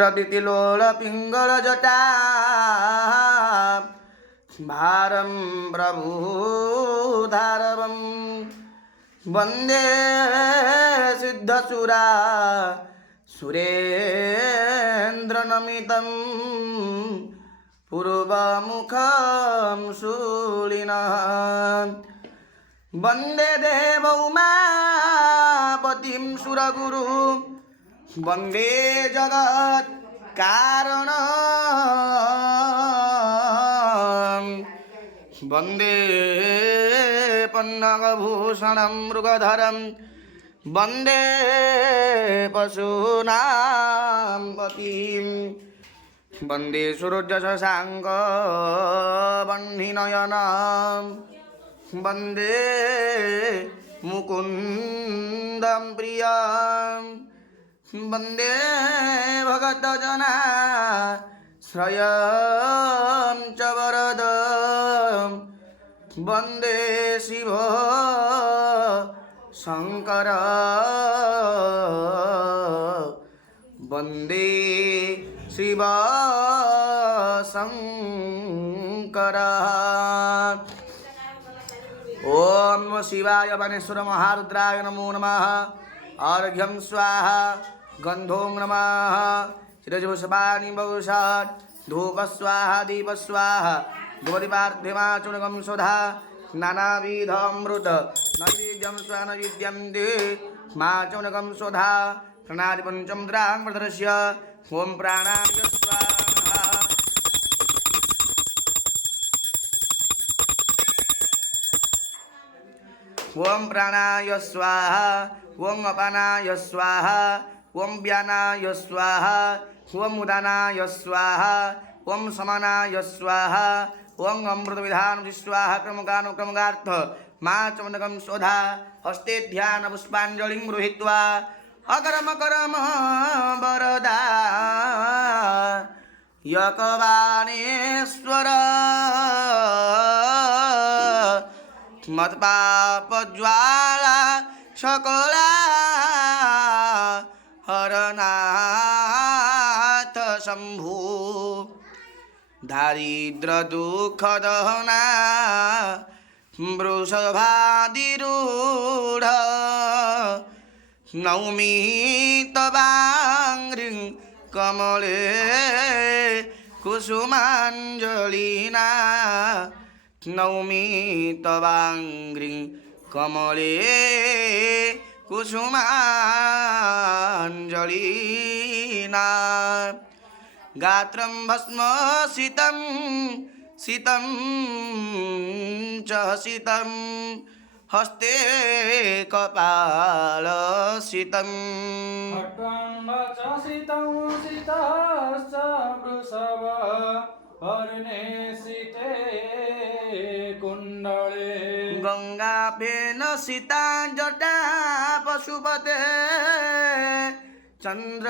रदितिलोलपिङ्गलजटा भारं प्रभुधारवं वन्दे सिद्धसुरा सुरेन्द्रनमितं पूर्वमुखं शूलिनः वन्दे देवौमापतिं सुरगुरुं वन्दे जगत्कारणं वन्दे पन्नगभूषणं मृगधरं वन्दे पशूनां पतिं वन्दे सूर्यशशाङ्कवह्निनयनं वन्दे मुकुन्दं प्रियं वन्दे भगतजना श्रयं च वरदं वन्दे शिव शङ्कर वन्दे शिव शङ्कर। ओम नमः शिवाय वनेश्वर महारुद्राय नमो नमः। अर्घ्यं स्वाहा गन्धों नमः शिरजुषपाणि बहुषात् धूप स्वाहा दीप स्वाहा धूपदीपार्ध्यमाचुर्गं सुधा नानाविधमृत नैवेद्यं स्वानैवेद्यं दे माचुर्गं सुधा प्रणादिपञ्चमुद्रां प्रदर्श्य ॐ प्राणाय स्वाहा। ओम प्राणाय स्वाहा ओम अपानाय स्वाहा ओम व्यानाय स्वाहा ओम उदानाय स्वाहा ओम समानाय स्वाहा ओम अमृत विधान स्वाहा क्रमकानुक्रमगार्थ माचमनकं स्वधा हस्ते ध्यान पुष्पाञ्जलिं गृहीत्वा अकरम करम वरदा यकवाणेश्वर मत्पापज्वाला सकला हरनाथ शंभु दारिद्र दुख दहना वृषभादिरूढ़ नौमि तवाङ्घ्रिं कमले कुसुमाञ्जलिना नौमि तवाङ्घ्रिं कमले कुसुमाञ्जलिना गात्रं भस्मसितं सितं च सितं हस्ते कपालसितं सितश्च वृषभ वर्णे सिते कुण्डले गंगाफेन सीता जटा पशुपते चंद्र